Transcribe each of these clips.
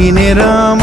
ನೀನೆ ರಾಮ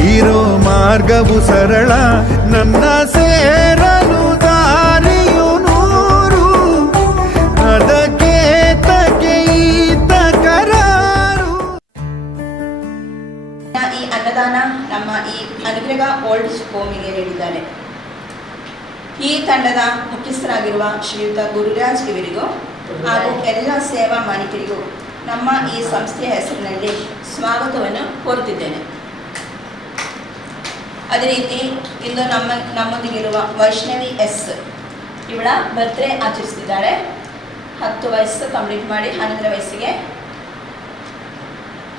ಇರೋ ಮಾರ್ಗವು ಸರಳ. ನನ್ನ ಸೇರಲು ದಾರಿಯು ನೂರು. ಅದಕ್ಕೆ ತಕೆ ಈತ ಕರಾರು. ಈ ಅನ್ನದಾನ, ನಮ್ಮ ಈ ಅನುಗ್ರಹ ಓಲ್ಡ್ ಹೋಮಿಗೆ ನೀಡಿದ್ದಾರೆ. ಈ ತಂಡದ ಮುಖ್ಯಸ್ಥರಾಗಿರುವ ಶ್ರೀಯುತ ಗುರುರಾಜ್ ಇವರಿಗೂ ಹಾಗೂ ಎಲ್ಲ ಸೇವಾ ಮಾಲೀಕರಿಗೂ ನಮ್ಮ ಈ ಸಂಸ್ಥೆಯ ಹೆಸರಿನಲ್ಲಿ ಸ್ವಾಗತವನ್ನು ಕೋರುತ್ತಿದ್ದೇನೆ. ಅದೇ ರೀತಿ ಇಂದು ನಮ್ಮ ನಮ್ಮೊಂದಿಗಿರುವ ವೈಷ್ಣವಿ ಎಸ್ ಇವಳ ಬರ್ತ್ಡೇ ಆಚರಿಸ್ತಿದ್ದಾರೆ. ಹತ್ತು ವಯಸ್ಸು ಕಂಪ್ಲೀಟ್ ಮಾಡಿ ಹನ್ನೊಂದರ ವಯಸ್ಸಿಗೆ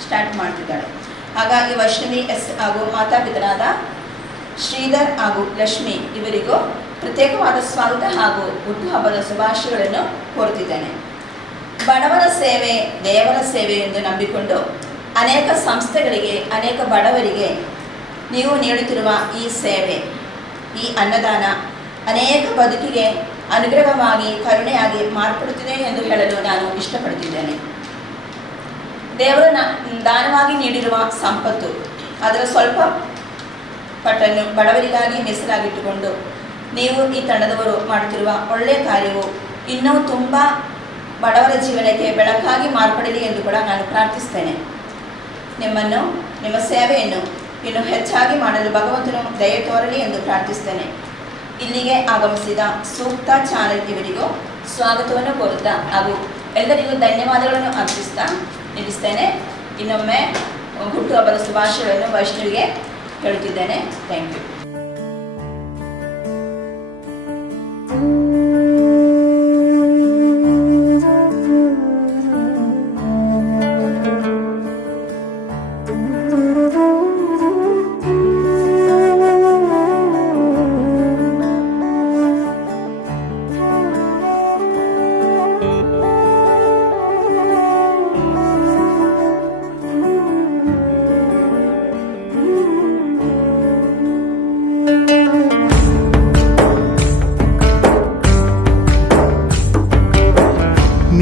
ಸ್ಟಾರ್ಟ್ ಮಾಡ್ತಿದ್ದಾಳೆ. ಹಾಗಾಗಿ ವೈಷ್ಣವಿ ಎಸ್ ಹಾಗೂ ಮಾತಾಪಿತರಾದ ಶ್ರೀಧರ್ ಹಾಗೂ ಲಕ್ಷ್ಮಿ ಇವರಿಗೂ ಪ್ರತ್ಯೇಕವಾದ ಸ್ವಾಗತ ಹಾಗೂ ಹುಟ್ಟುಹಬ್ಬದ ಶುಭಾಶಯಗಳನ್ನು ಕೋರುತ್ತಿದ್ದೇನೆ. ಬಡವರ ಸೇವೆ, ದೇವರ ಸೇವೆ ಎಂದು ನಂಬಿಕೊಂಡು ಅನೇಕ ಸಂಸ್ಥೆಗಳಿಗೆ, ಅನೇಕ ಬಡವರಿಗೆ ನೀವು ನೀಡುತ್ತಿರುವ ಈ ಸೇವೆ, ಈ ಅನ್ನದಾನ ಅನೇಕ ಬದುಕಿಗೆ ಅನುಗ್ರಹವಾಗಿ, ಕರುಣೆಯಾಗಿ ಮಾರ್ಪಡುತ್ತಿದೆ ಎಂದು ಹೇಳಲು ನಾನು ಇಷ್ಟಪಡುತ್ತಿದ್ದೇನೆ. ದೇವರು ದಾನವಾಗಿ ನೀಡಿರುವ ಸಂಪತ್ತು, ಅದರ ಸ್ವಲ್ಪ ಪಟ್ಟನ್ನು ಬಡವರಿಗಾಗಿ ಮೀಸಲಾಗಿಟ್ಟುಕೊಂಡು ನೀವು ಈ ತಂಡದವರು ಮಾಡುತ್ತಿರುವ ಒಳ್ಳೆಯ ಕಾರ್ಯವು ಇನ್ನೂ ತುಂಬ ಬಡವರ ಜೀವನಕ್ಕೆ ಬೆಳಕಾಗಿ ಮಾರ್ಪಡಲಿ ಎಂದು ಕೂಡ ನಾನು ಪ್ರಾರ್ಥಿಸ್ತೇನೆ. ನಿಮ್ಮನ್ನು, ನಿಮ್ಮ ಸೇವೆಯನ್ನು ಇನ್ನು ಹೆಚ್ಚಾಗಿ ಮಾಡಲು ಭಗವಂತನು ದಯ ತೋರಲಿ ಎಂದು ಪ್ರಾರ್ಥಿಸ್ತೇನೆ ಇಲ್ಲಿಗೆ ಆಗಮಿಸಿದ ಸೂಕ್ತ ಚಾನೆಲ್ ಇವರಿಗೂ ಸ್ವಾಗತವನ್ನು ಕೋರುತ್ತಾ ಹಾಗೂ ಎಲ್ಲರಿಗೂ ಧನ್ಯವಾದಗಳನ್ನು ಅರ್ಪಿಸ್ತಾ ನಿಲ್ಲಿಸ್ತೇನೆ ಇನ್ನೊಮ್ಮೆ ಹುಟ್ಟುಹಬ್ಬದ ಶುಭಾಶಯಗಳನ್ನು ವೈಷ್ಣವಿಗೆ ಹೇಳುತ್ತಿದ್ದೇನೆ. Thank you.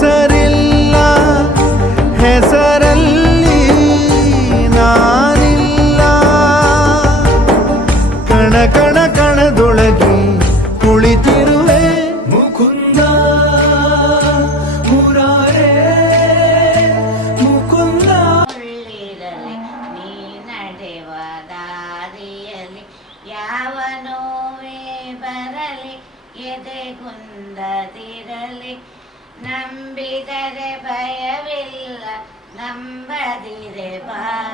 ಹೆಸರಿಲ್ಲ ಹೆಸರಲ್ಲಿ ನಾನಿಲ್ಲ. ಕಣ ಕಣ ಕಣದೊಳಗೆ ಕುಳಿತಿರುವೆ. ಮುಕುಂದ ಮುರಾರೇ ಮುಕುಂದ. ಉಳ್ಳಿರಲಿ ನೀ ನಡೆವ ದಾರಿಯಲ್ಲಿ ಯಾವ ನೋವೇ ಬರಲಿ ಎದೆ ಎದೆಗುಂದದಿರಲಿ. ನಂಬಿದರೆ ಭಯವಿಲ್ಲ ನಂಬದಿರೆ ಬಾಯಿಲ್ಲ